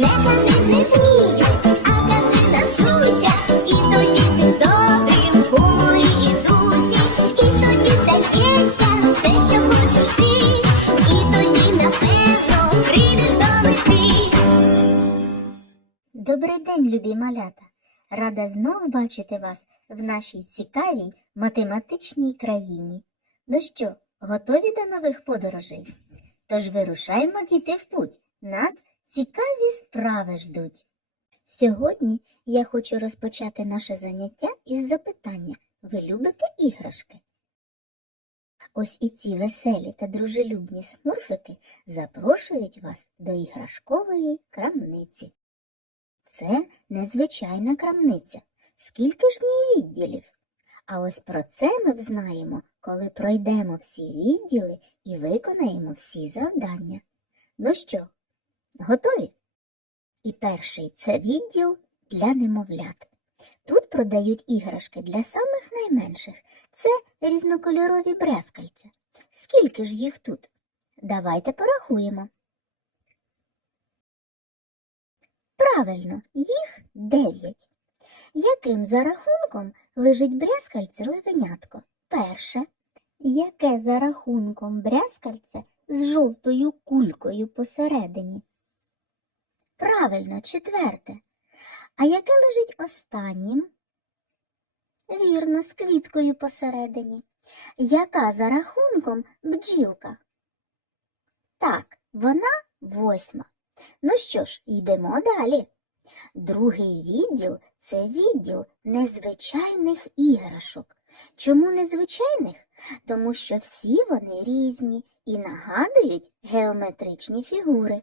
не кажи не вмію, а кажи навчуся. І тоді ти добрим полі і дусі, і тоді вдається все, що хочеш ти, і тоді напевно прийдеш до мети. Добрий день, любі малята! Рада знов бачити вас в нашій цікавій математичній країні. Ну що, готові до нових подорожей? Тож вирушаємо діти в путь. Нас цікаві справи ждуть. Сьогодні я хочу розпочати наше заняття із запитання: ви любите іграшки? Ось і ці веселі та дружелюбні смурфики запрошують вас до іграшкової крамниці. Це незвичайна крамниця. Скільки ж в ній відділів? А ось про це ми взнаємо, коли пройдемо всі відділи і виконаємо всі завдання. Ну що, готові? І перший це відділ для немовлят. Тут продають іграшки для самих найменших. Це різнокольорові брязкальця. Скільки ж їх тут? Давайте порахуємо. Правильно, їх дев'ять. Яким за рахунком лежить брязкальце левенятко? Перше. Яке за рахунком брязкальце з жовтою кулькою посередині? Правильно, четверте. А яке лежить останнім? Вірно, з квіткою посередині. Яка за рахунком бджілка? Так, вона восьма. Ну що ж, йдемо далі. Другий відділ це відділ незвичайних іграшок. Чому незвичайних? Тому що всі вони різні і нагадують геометричні фігури.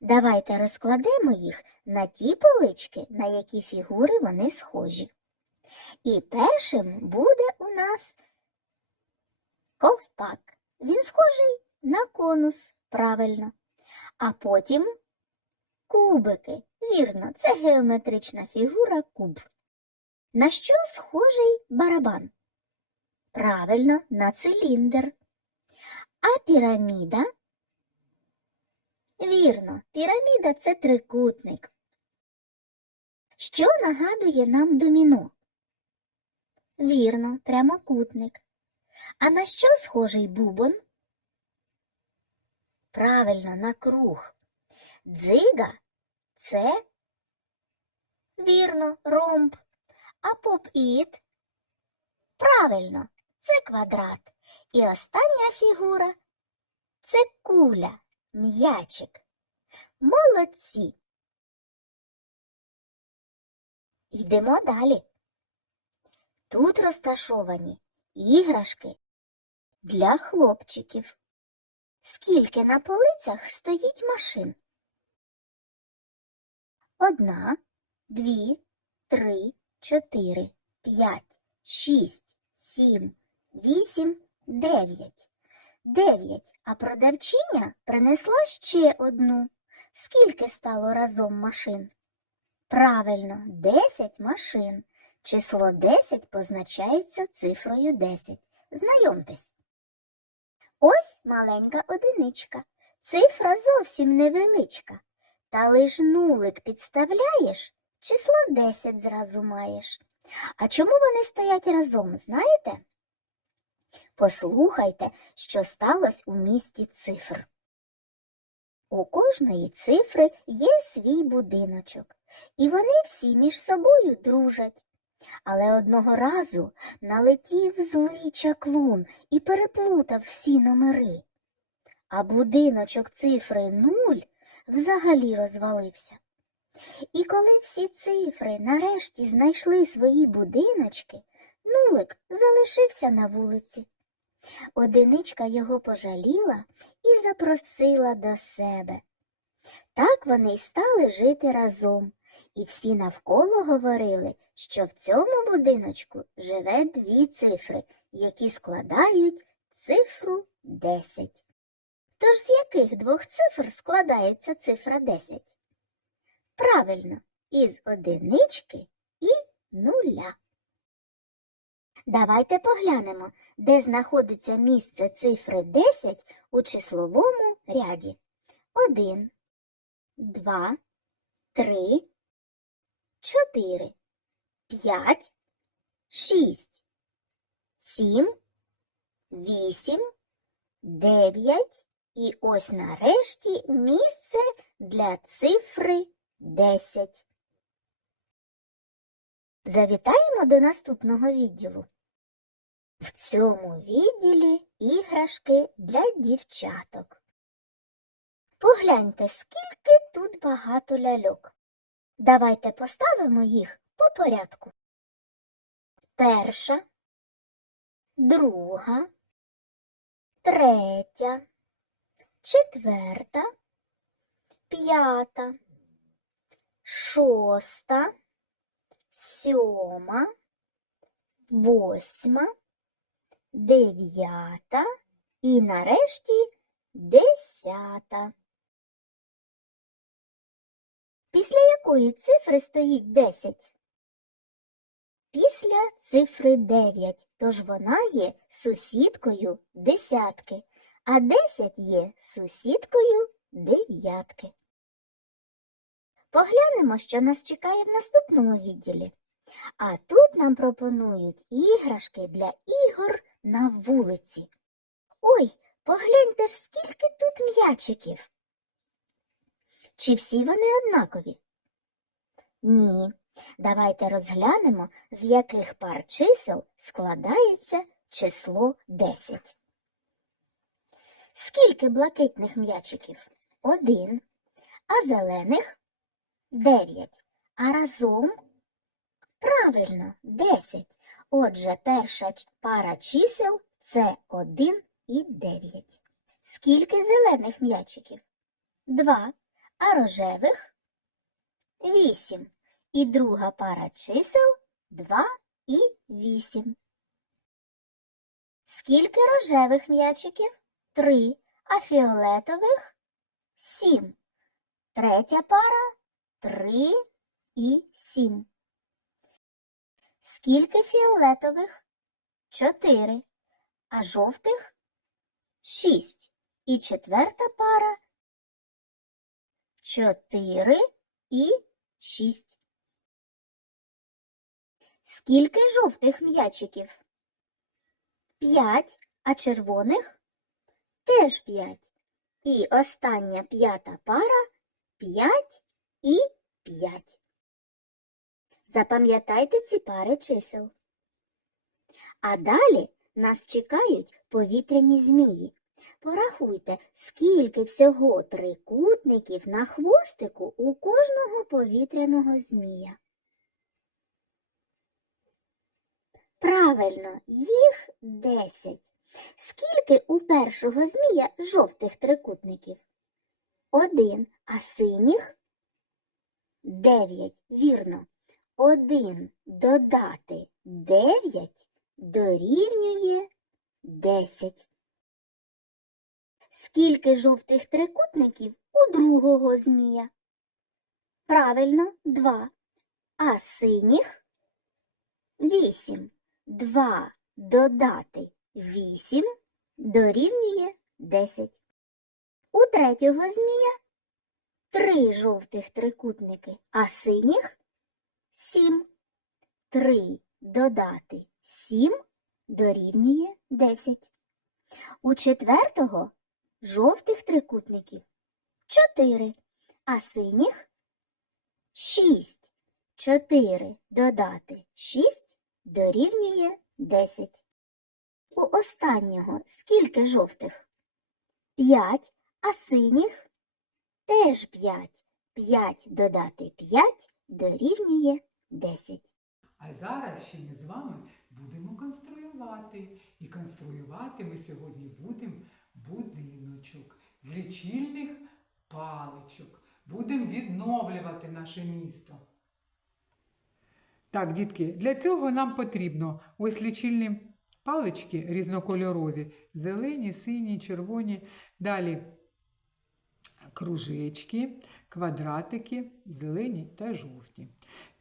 Давайте розкладемо їх на ті полички, на які фігури вони схожі. І першим буде у нас ковпак. Він схожий на конус, правильно. А потім Кубики. Вірно, це геометрична фігура куб. На що схожий барабан? Правильно, на циліндр. А піраміда? Вірно, піраміда це трикутник. Що нагадує нам доміно? Вірно, прямокутник. А на що схожий бубон? Правильно, на круг. Дзига це вірно ромб, а поп-іт правильно, це квадрат. І остання фігура це куля, м'ячик. Молодці. Йдемо далі. Тут розташовані іграшки для хлопчиків. Скільки на полицях стоїть машин? Одна, дві, три, чотири, п'ять, шість, сім, вісім, дев'ять. Дев'ять, а продавчиня принесла ще одну. Скільки стало разом машин? Правильно, десять машин. Число десять позначається цифрою десять. Знайомтесь. Ось маленька одиничка. Цифра зовсім невеличка. Та лиш нулик підставляєш, число 10 зразу маєш. А чому вони стоять разом, знаєте? Послухайте, що сталося у місті цифр. У кожної цифри є свій будиночок, і вони всі між собою дружать. Але одного разу налетів злий чаклун і переплутав всі номери. А будиночок цифри нуль взагалі розвалився. І коли всі цифри нарешті знайшли свої будиночки, нулик залишився на вулиці. Одиничка його пожаліла і запросила до себе. Так вони й стали жити разом, і всі навколо говорили, що в цьому будиночку живе дві цифри, які складають цифру 10. Тож з яких двох цифр складається цифра 10? Правильно, із одинички і нуля. Давайте поглянемо, де знаходиться місце цифри 10 у числовому ряді. 1, 2, три, чотири, п'ять, шість, сім, вісім, дев'ять і ось нарешті місце для цифри десять. Завітаємо до наступного відділу. В цьому відділі іграшки для дівчаток. Погляньте, скільки тут багато ляльок. Давайте поставимо їх по порядку. Перша, друга, третя, четверта, п'ята, шоста, сьома, восьма, дев'ята і нарешті десята. Після якої цифри стоїть 10? Після цифри 9, тож вона є сусідкою десятки, а 10 є сусідкою дев'ятки. Поглянемо, що нас чекає в наступному відділі. А тут нам пропонують іграшки для ігор на вулиці. Ой, погляньте ж, скільки тут м'ячиків. Чи всі вони однакові? Ні. Давайте розглянемо, з яких пар чисел складається число 10. Скільки блакитних м'ячиків? Один. А зелених? Дев'ять. А разом? Правильно, 10. Отже, перша пара чисел це 1 і 9. Скільки зелених м'ячиків? Два. А рожевих? Вісім. І друга пара чисел 2 і 8. Скільки рожевих м'ячиків? 3. А фіолетових? 7. Третя пара 3 і 7. Скільки фіолетових? 4. А жовтих? 6. І четверта пара 4 і 6. Скільки жовтих м'ячиків? П'ять, а червоних теж п'ять. І остання п'ята пара п'ять і п'ять. Запам'ятайте ці пари чисел. А далі нас чекають повітряні змії. Порахуйте, скільки всього трикутників на хвостику у кожного повітряного змія. Правильно, їх 10. Скільки у першого змія жовтих трикутників? Один, а синіх? Дев'ять, вірно. Один додати дев'ять дорівнює десять. Скільки жовтих трикутників у другого змія? Правильно, два. А синіх? Вісім. Два додати вісім дорівнює десять. У третього змія три жовтих трикутники, а синіх сім. Три додати сім дорівнює десять. У четвертого жовтих трикутників чотири, а синіх шість. Чотири додати шість дорівнює десять. У останнього скільки жовтих? П'ять, а синіх теж п'ять. П'ять додати п'ять дорівнює десять. А зараз ще ми з вами будемо конструювати. І конструювати ми сьогодні будемо будиночок з лічильних паличок. Будемо відновлювати наше місто. Так, дітки, для цього нам потрібно ось лічильні палички різнокольорові, зелені, сині, червоні. Далі кружечки, квадратики, зелені та жовті.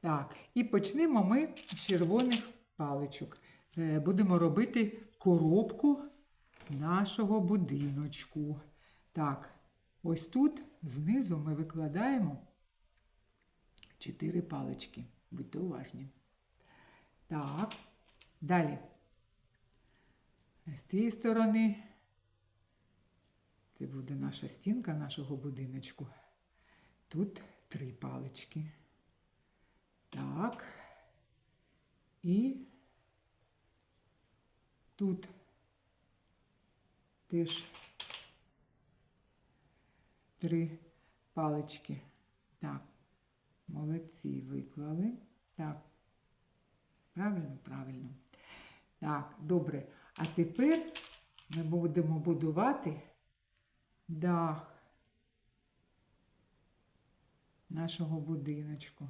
Так, і почнемо ми з червоних паличок. Е, Будемо робити коробку нашого будиночку. Так, ось тут знизу ми викладаємо Чотири палички. Будьте уважні. Так, далі. З цієї сторони це буде наша стінка нашого будиночку. Тут три палички. Так. І тут теж три палички. Так, молодці виклали. Так. Правильно, правильно. Так, добре. А тепер ми будемо будувати дах нашого будиночку.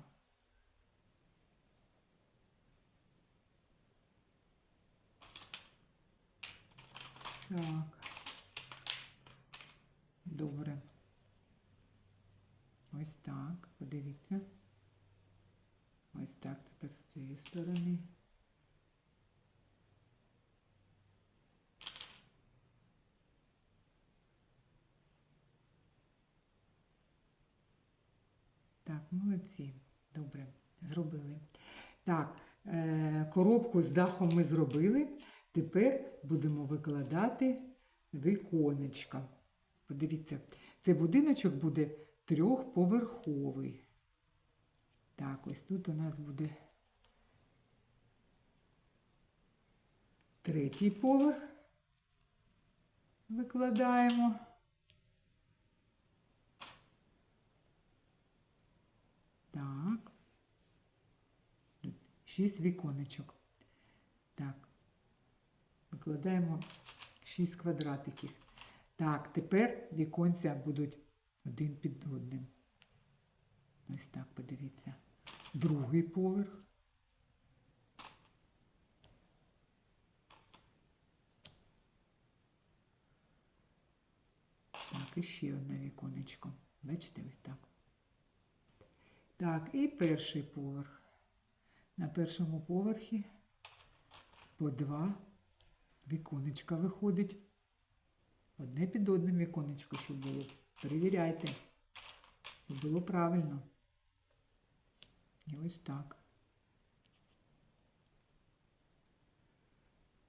Так. Добре. Ось так, подивіться. Ось так тепер з цієї сторони. Так, молодці. Добре, зробили. Так, е, коробку з дахом ми зробили. Тепер будемо викладати віконечка. Подивіться, цей будиночок буде трьохповерховий. Так, ось тут у нас буде третій поверх. Викладаємо. Так. Тут шість віконечок. Так. Викладаємо шість квадратиків. Так, тепер віконця будуть один під одним. Ось так, подивіться. Другий поверх. Так, і ще одне віконечко. Бачите, ось так. Так, і перший поверх. На першому поверхі по два віконечка виходить. Одне під одним віконечко, щоб було. Перевіряйте, щоб було правильно. І ось так.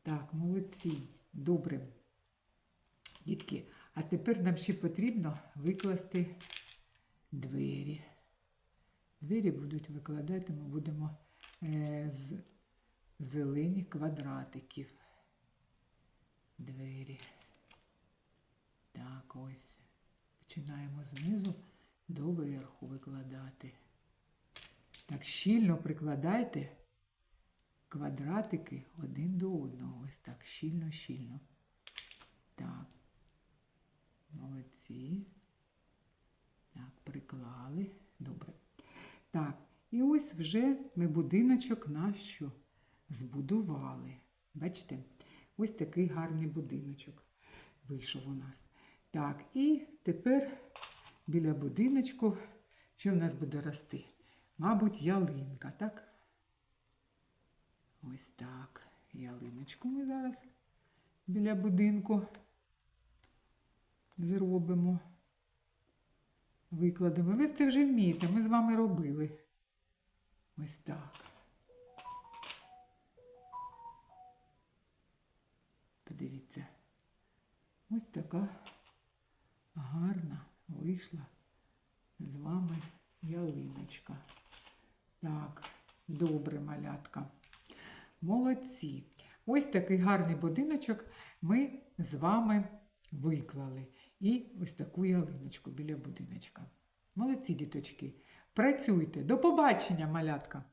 Так, молодці. Добре. Дітки, а тепер нам ще потрібно викласти двері. Двері будуть викладати, ми будемо е, з зелені квадратиків. Двері. Так, ось. Починаємо знизу до верху викладати. Так, щільно прикладайте квадратики один до одного. Ось так, щільно-щільно. Так. Молодці. Так, приклали. Добре. Так, і ось вже ми будиночок наш що збудували. Бачите? Ось такий гарний будиночок вийшов у нас. Так, і тепер біля будиночку, що в нас буде рости? Мабуть, ялинка, так? Ось так. Ялиночку ми зараз біля будинку зробимо. Викладемо. Ви це вже вмієте, ми з вами робили. Ось так. Подивіться. Ось така гарна вийшла з вами ялиночка. Так, добре, малятка. Молодці. Ось такий гарний будиночок ми з вами виклали. І ось таку ялиночку біля будиночка. Молодці, діточки. Працюйте. До побачення, малятка!